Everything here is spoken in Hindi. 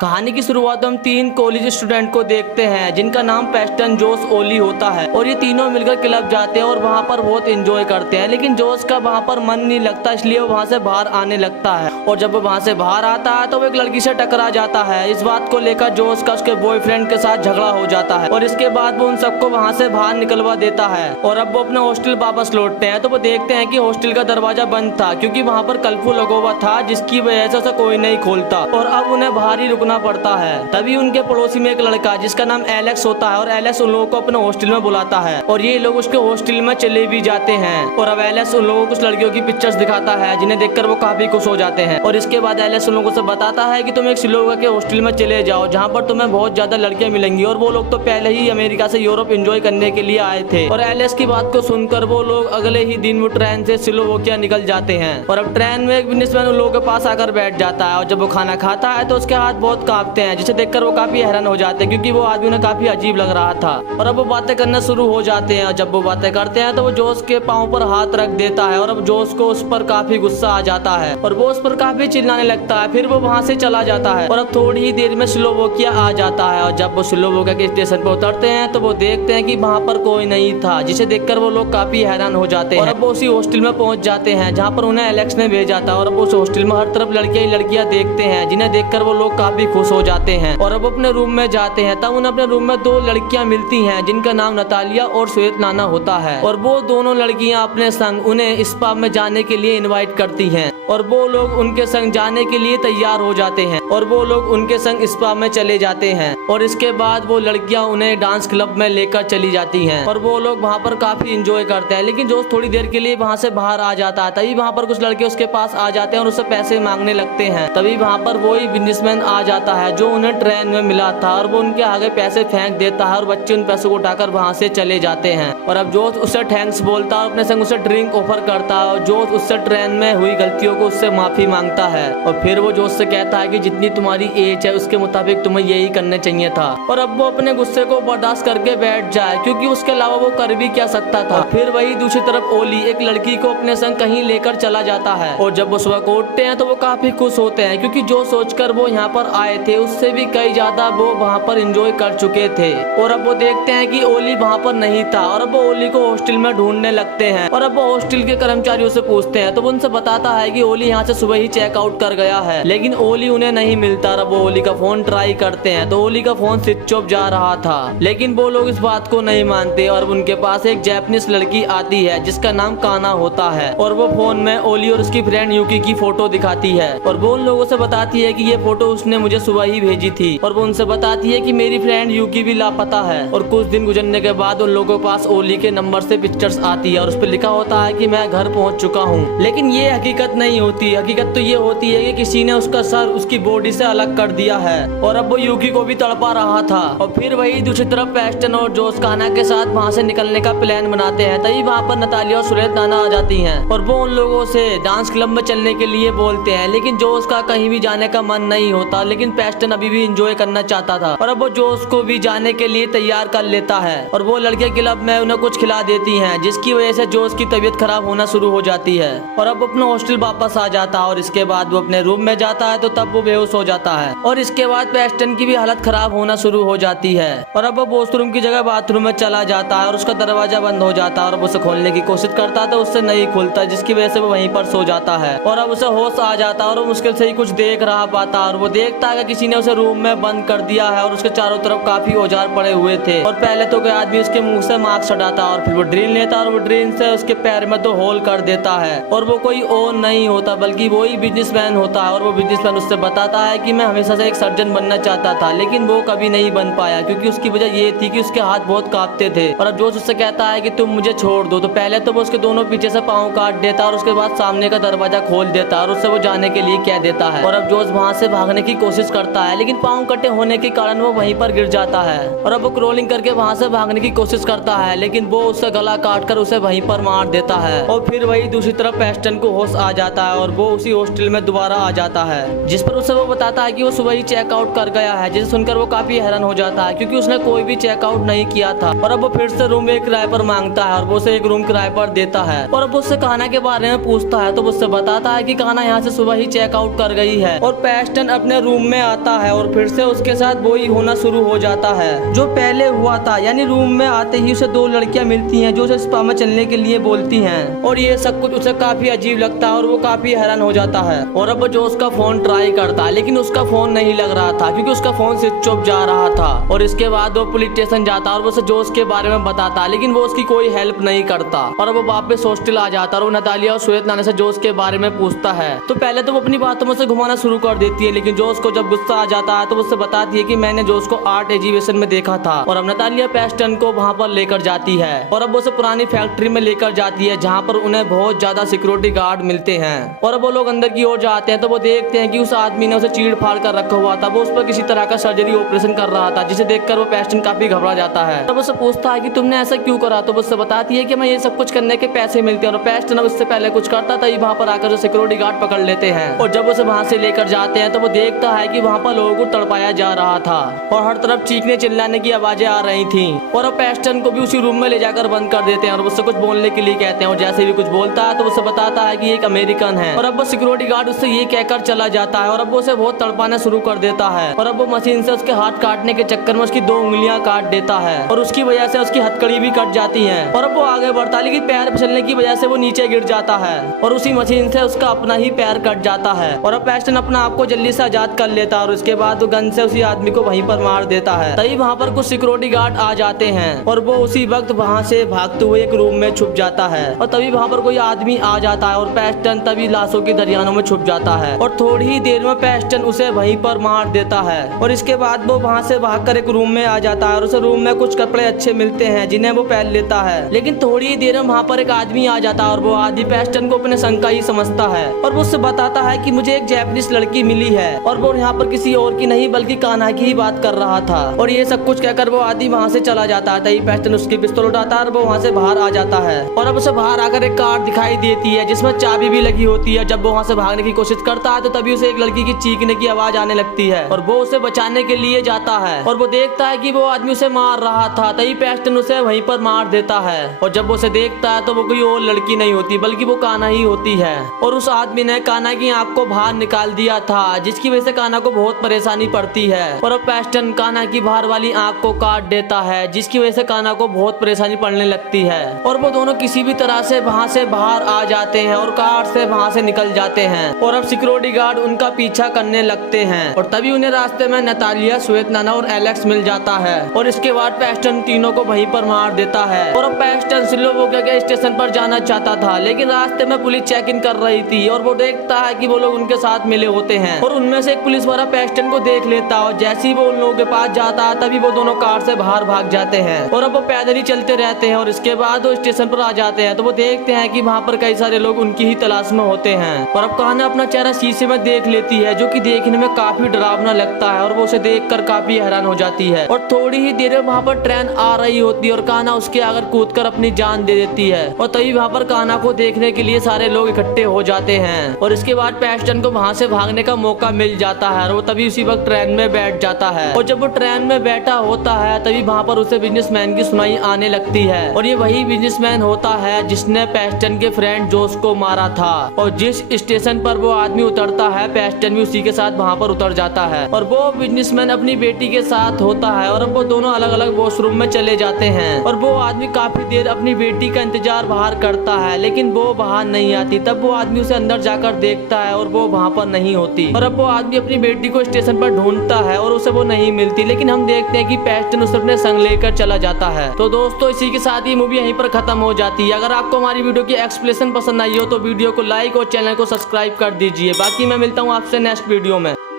कहानी की शुरुआत हम 3 कॉलेज स्टूडेंट को देखते हैं जिनका नाम पेस्टन, जोश, ओली होता है और ये तीनों मिलकर क्लब जाते हैं और वहाँ पर बहुत एंजॉय करते हैं। लेकिन जोश का वहाँ पर मन नहीं लगता, इसलिए वो वहाँ से बाहर आने लगता है और जब वो वहाँ से बाहर आता है तो वो एक लड़की से टकरा जाता है। इस बात को लेकर जोश का उसके बॉयफ्रेंड के साथ झगड़ा हो जाता है और इसके बाद वो उन सबको वहाँ से बाहर निकलवा देता है और अब वो अपने हॉस्टल वापस लौटते हैं तो वो देखते हैं कि हॉस्टल का दरवाजा बंद था क्योंकि वहाँ पर कर्फ्यू लगा हुआ था, जिसकी वजह से उसे कोई नहीं खोलता और अब उन्हें बाहर ही रुकना पड़ता है। तभी उनके पड़ोसी में एक लड़का जिसका नाम एलेक्स होता है और एलेक्स उन लोगों को अपने हॉस्टल में बुलाता है और ये लोग उसके हॉस्टल में चले भी जाते हैं और अब एलेक्स उन लोगों को कुछ लड़कियों की पिक्चर्स दिखाता है जिन्हें देखकर वो काफी खुश हो जाते हैं और इसके बाद एलेक्स उन लोगों से बताता है कि तुम एक सिलोगा के हॉस्टल में चले जाओ जहाँ पर तुम्हें बहुत ज्यादा लड़कियां मिलेंगी और वो लोग तो पहले ही अमेरिका से यूरोप एंजॉय करने के लिए आए थे। और एलेक्स की बात को सुनकर वो लोग अगले ही दिन वो ट्रेन से स्लोवाकिया निकल जाते हैं और अब ट्रेन में एक बिजनेसमैन उन लोगों के पास आकर बैठ जाता है और जब वो खाना खाता है तो उसके हाथ बहुत कांपते हैं, जिसे देखकर वो काफी हैरान हो जाते हैं क्योंकि वो आदमी उन्हें काफी अजीब लग रहा था। और अब वो बातें करना शुरू हो जाते हैं और जब वो बातें करते हैं तो वो जोश के पाँव पर हाथ रख देता है और अब जोश को उस पर काफी गुस्सा आ जाता है और वो उस पर काफी चिल्लाने लगता है। फिर वो वहाँ से चला जाता है और अब थोड़ी ही देर में स्लोवाकिया आ जाता है और जब वो स्लोवाकिया के स्टेशन पर उतरते हैं तो वो देखते हैं कि वहाँ पर कोई नहीं था, जिसे देखकर वो लोग काफी हैरान हो जाते हैं और अब वो उसी हॉस्टल में पहुंच जाते हैं जहाँ पर उन्हें एलेक्स ने भेजा था और अब उस हॉस्टल में हर तरफ लड़कियां ही लड़कियां देखते हैं जिन्हें देखकर वो लोग काफी खुश हो जाते हैं और अब अपने रूम में जाते हैं। तब उन्हें अपने रूम में 2 लड़कियां मिलती हैं जिनका नाम नतालिया और स्वेतलाना होता है और वो दोनों लड़कियां अपने संग उन्हें इस पब में जाने के लिए इनवाइट करती हैं और वो लोग उनके संग जाने के लिए तैयार हो जाते हैं और वो लोग उनके संग इस पब में चले जाते हैं और इसके बाद वो लड़कियां उन्हें डांस क्लब में लेकर चली जाती हैं और वो लोग वहाँ पर काफी एंजॉय करते हैं। लेकिन जोश थोड़ी देर के लिए वहाँ से बाहर आ जाता है, तभी वहाँ पर कुछ लड़के उसके पास आ जाते हैं और उससे पैसे मांगने लगते हैं। तभी वहाँ पर वही बिजनेसमैन आ जाता है जो उन्हें ट्रेन में मिला था और वो उनके आगे पैसे फेंक देता है और बच्चे उन पैसों को उठाकर वहाँ से चले जाते हैं और अब जोश उससे थैंक्स बोलता है और अपने संग उसे ड्रिंक ऑफर करता है और जोश उससे ट्रेन में हुई गलतियों को उससे माफी मांगता है और फिर वो जोश से कहता है कि जितनी तुम्हारी एज है उसके मुताबिक तुम्हें यही करने चाहिए था और अब वो अपने गुस्से को बर्दाश्त करके बैठ जाए क्योंकि उसके अलावा वो कर भी क्या सकता था। फिर वही दूसरी तरफ ओली एक लड़की को अपने संग कहीं लेकर चला जाता है और जब वो सुबह को उठते हैं तो वो काफी खुश होते हैं क्योंकि जो सोचकर वो यहाँ पर आए थे उससे भी कई ज्यादा वो वहाँ पर एंजॉय कर चुके थे। और अब वो देखते हैं कि ओली वहाँ पर नहीं था और अब वो ओली को हॉस्टल में ढूंढने लगते हैं और अब वो हॉस्टल के कर्मचारियों से पूछते हैं तो वो उनसे बताता है कि ओली यहाँ से सुबह ही चेकआउट कर गया है, लेकिन ओली उन्हें नहीं मिलता। अब वो ओली का फोन ट्राई करते हैं तो ओली का फोन स्विच ऑफ जा रहा था, लेकिन वो लोग इस बात को नहीं मानते और उनके पास एक जापानीज लड़की आती है जिसका नाम काना होता है और वो फोन में ओली और उसकी फ्रेंड यूकी की फोटो दिखाती है और वो उन लोगों से बताती है कि ये फोटो उसने मुझे सुबह ही भेजी थी और वो उनसे बताती है कि मेरी फ्रेंड यूकी भी लापता है। और कुछ दिन गुजरने के बाद उन लोगों के पास ओली के नंबर से पिक्चर्स आती है और उस पर लिखा होता है कि मैं घर पहुंच चुका हूँ, लेकिन ये हकीकत नहीं होती। हकीकत तो ये होती है कि किसी ने उसका सर उसकी बॉडी से अलग कर दिया है और अब वो यूकी को भी तड़पा रहा था। और फिर वही दूसरी तरफ पेस्टन और जोश काना के साथ वहाँ से निकलने का प्लान बनाते हैं, तभी वहाँ पर नतालिया और स्वेतलाना आ जाती हैं और वो उन लोगों से डांस क्लब में चलने के लिए बोलते हैं, लेकिन जोश का कहीं भी जाने का मन नहीं होता। लेकिन पेस्टन अभी भी एंजॉय करना चाहता था और अब वो जोश को भी जाने के लिए तैयार कर लेता है और वो लड़के क्लब में उन्हें कुछ खिला देती हैं जिसकी वजह से जोश की तबीयत खराब होना शुरू हो जाती है और अब अपना हॉस्टल वापस आ जाता है और इसके बाद वो अपने रूम में जाता है तो तब वो बेहोश हो जाता है और इसके बाद पेस्टन की भी हालत खराब होना शुरू हो जाती है और अब वो वॉशरूम की जगह बाथरूम में चला जाता है और उसका दरवाजा बंद हो जाता है और उसे खोलने की कोशिश करता है तो उससे नहीं खुलता, जिसकी वजह से वो वहीं पर सो जाता है और अब उसे होश आ जाता है और वो मुश्किल से ही कुछ देख रहा पाता है और वो देखता है कि किसी ने उसे रूम में बंद कर दिया है और उसके चारों तरफ काफी औजार पड़े हुए थे और पहले तो कोई आदमी उसके मुंह से मास्क हटाता है और फिर वो ड्रिल लेता है और वो ड्रिल से उसके पैर में तो होल कर देता है और वो कोई और नहीं होता बल्कि वही बिजनेसमैन होता है और वो बिजनेसमैन उससे बताता है कि मैं हमेशा से एक सर्जन बनना चाहता था, लेकिन वो कभी नहीं बन पाया क्योंकि उसकी वजह ये थी कि उसके हाथ बहुत कांपते थे। और अब जोश उससे कहता है कि तुम मुझे छोड़ दो, तो पहले तो वो उसके दोनों पीछे से पाँव काट देता और उसके बाद सामने का दरवाजा खोल देता और उससे वो जाने के लिए कह देता है और अब जोश वहाँ से भागने की कोशिश करता है, लेकिन पाँव कटे होने के कारण वो वहीं पर गिर जाता है और अब वो क्रोलिंग करके वहाँ से भागने की कोशिश करता है, लेकिन वो उसका गला काट कर उसे वहीं पर मार देता है। और फिर वही दूसरी तरफ पेस्टन को होश आ जाता है और वो उसी हॉस्टल में दोबारा आ जाता है जिस पर उसे वो वो बताता है कि वो सुबह ही चेकआउट कर गया है, जिसे सुनकर वो काफी हैरान हो जाता है क्योंकि उसने कोई भी चेकआउट नहीं किया था। और अब वो फिर से रूम एक किराए पर मांगता है और वो उसे एक रूम किराए पर देता है। और अब उससे कान्हा के बारे में पूछता है तो उससे बताता है कि कान्हा यहाँ से सुबह ही चेकआउट कर गई है। और पेस्टन अपने रूम में आता है और फिर से उसके साथ वही होना शुरू हो जाता है जो पहले हुआ था, यानी रूम में आते ही उसे दो लड़कियां मिलती हैं जो उसे स्पा में चलने के लिए बोलती हैं। और ये सब कुछ उसे काफी अजीब लगता है और वो काफी हैरान हो जाता है। और अब जो उसका फोन ट्राई करता है लेकिन उसका फोन नहीं लग रहा था क्योंकि उसका फोन स्विच ऑफ जा रहा था। और इसके बाद वो पुलिस स्टेशन जाता है और वो उसे जोश के बारे में बताता है, लेकिन वो उसकी कोई हेल्प नहीं करता। और अब वो वापस हॉस्टल आ जाता है और वो नतालिया और श्वेतनाना से जोश के बारे में पूछता है। तो पहले तो वो अपनी बातों में से घुमाना शुरू कर देती है, लेकिन जोश को जब गुस्सा आ जाता है तो उससे बताती है कि मैंने जोश को आर्ट एग्जीबिशन में देखा था। और अब नतालिया पेस्टन को वहाँ पर लेकर जाती है और अब उसे पुरानी फैक्ट्री में लेकर जाती है जहाँ पर उन्हें बहुत ज्यादा सिक्योरिटी गार्ड मिलते हैं। और अब वो लोग अंदर की ओर जाते हैं तो वो देखते हैं कि उस आदमी ने उसे चीड़ फाड़ कर रखा हुआ था। वो उस पर किसी तरह का सर्जरी ऑपरेशन कर रहा था, जिसे देखकर वो पेस्टन काफी घबरा जाता है। तब उससे पूछता है कि तुमने ऐसा क्यों करा, तो वो उससे बताती है कि मैं ये सब कुछ करने के पैसे मिलते हैं। और पेस्टन अब इससे पहले कुछ करता तभी वहाँ पर आकर सिक्योरिटी गार्ड पकड़ लेते हैं। और जब उसे वहाँ से लेकर जाते हैं तो वो देखता है कि वहाँ पर लोगों को तड़पाया जा रहा था और हर तरफ चीखने चिल्लाने की आवाजें आ रही थी। और अब पेस्टन को भी उसी रूम में ले जाकर बंद कर देते हैं और उससे कुछ बोलने के लिए कहते हैं। और जैसे भी कुछ बोलता है तो उससे बताता है कि एक अमेरिकन है। और अब वो सिक्योरिटी गार्ड उससे ये कहकर चला जाता है और अब वो उसे बहुत तड़पाना शुरू कर देता है। और अब वो मशीन से उसके हाथ काटने के चक्कर में उसकी 2 उंगलियां काट देता है और उसकी वजह से उसकी हथकड़ी भी कट जाती है। और अब वो आगे बढ़ता है लेकिन पैर फिसलने की वजह से वो नीचे गिर जाता है और उसी मशीन से उसका अपना ही पैर कट जाता है। और अब पेस्टन अपना आप को जल्दी से आजाद कर लेता है और उसके बाद वो गन से उसी आदमी को वहीं पर मार देता है। तभी वहाँ पर कुछ सिक्योरिटी गार्ड आ जाते हैं और वो उसी वक्त वहाँ से भागते हुए एक रूम में छुप जाता है। और तभी वहाँ पर कोई आदमी आ जाता है और पेस्टन तभी लाशों की दरियानों में छुप जाता है और थोड़ी ही देर में पेस्टन उसे वहीं पर मार देता है। और इसके बाद वो वहाँ से भागकर एक रूम में आ जाता है और उसे रूम में कुछ कपड़े अच्छे मिलते हैं जिन्हें वो पहन लेता है। लेकिन थोड़ी ही देर में वहाँ पर एक आदमी आ जाता है और वो आदमी पेस्टन को अपने संग का ही समझता है और वो उससे बताता है कि मुझे एक जैपनीज लड़की मिली है और वो यहाँ पर किसी और की नहीं बल्कि कान्हा की ही बात कर रहा था। और ये सब कुछ कहकर वो आदमी वहाँ से चला जाता है। तभी पेस्टन उसकी पिस्तौल उठाता है और वो वहाँ से बाहर आ जाता है। और अब उसे बाहर आकर एक कार दिखाई देती है जिसमें चाबी भी लगी होती है। जब वो वहाँ से भागने की कोशिश करता है तो तभी उसे एक लड़की की चीखने की आवाज आने लगती है और वो उसे बचाने के लिए जाता है और वो देखता है कि वो आदमी उसे मार रहा था। तभी पेस्टन उसे वहीं पर मार देता है और जब वो उसे देखता है तो वो कोई और लड़की नहीं होती बल्कि वो कान्हा ही होती है। और उस आदमी ने कान्हा की आंख को बाहर निकाल दिया था जिसकी वजह से कान्हा को बहुत परेशानी पड़ती है। और अब पेस्टन कान्हा की बाहर वाली आंख को काट देता है जिसकी वजह से कान्हा को बहुत परेशानी पड़ने लगती है। और वो दोनों किसी भी तरह से वहाँ से बाहर आ जाते हैं और कार से वहाँ से निकल जाते हैं। और अब सिक्योरिटी गार्ड उनका पीछा करने लगते हैं और तभी उन्हें रास्ते में नतालिया, श्वेतनाना और एलेक्स मिल जाता है। और इसके बाद पेस्टन तीनों को वहीं पर मार देता है। और अब पेस्टन स्लोवोकिया के स्टेशन पर जाना चाहता था लेकिन रास्ते में पुलिस चेक इन कर रही थी और वो देखता है कि वो लोग उनके साथ मिले होते हैं और उनमें से एक पुलिस वाला पेस्टन को देख लेता है और जैसे ही वो उन लोगों के पास जाता है तभी वो दोनों कार से बाहर भाग जाते हैं। और अब वो पैदल ही चलते रहते हैं और इसके बाद वो स्टेशन पर आ जाते हैं तो वो देखते हैं कि वहाँ पर कई सारे लोग उनकी ही तलाश में होते हैं। और अब कान्हा अपना चेहरा शीशे में देख लेती है जो कि देखने में काफी डरावना लगता है और वो उसे देखकर काफी हैरान हो जाती है। और थोड़ी ही देर में वहाँ पर ट्रेन आ रही होती है और कान्हा उसके आगे कूदकर अपनी जान दे देती है। और तभी वहाँ पर कान्हा को देखने के लिए सारे लोग इकट्ठे हो जाते हैं और इसके बाद पेस्टन को वहाँ से भागने का मौका मिल जाता है और वो तभी उसी वक्त ट्रेन में बैठ जाता है। और जब वो ट्रेन में बैठा होता है तभी वहाँ पर उसे बिजनेसमैन की सुनाई आने लगती है और ये वही बिजनेसमैन होता है जिसने पेस्टन के फ्रेंड जोश को मारा था। और जिस स्टेशन पर वो आदमी उतरता है पेस्टन भी उसी के साथ वहाँ पर उतर जाता है और वो बिजनेसमैन अपनी बेटी के साथ होता है और अब वो दोनों अलग अलग वॉशरूम में चले जाते हैं। और वो आदमी काफी देर अपनी बेटी का इंतजार बाहर करता है लेकिन वो बाहर नहीं आती। तब वो आदमी उसे अंदर जाकर देखता है और वो वहाँ पर नहीं होती। और अब वो आदमी अपनी बेटी को स्टेशन पर ढूंढता है और उसे वो नहीं मिलती लेकिन हम देखते हैं कि पेस्टन उसे अपने संग लेकर चला जाता है। तो दोस्तों इसी के साथ ही मूवी यहीं पर खत्म हो जाती है। अगर आपको हमारी वीडियो की एक्सप्लेनेशन पसंद आई हो तो वीडियो को लाइक और चैनल को सब्सक्राइब कर दीजिए। बाकी मैं मिलता हूँ आपसे नेक्स्ट वीडियो में।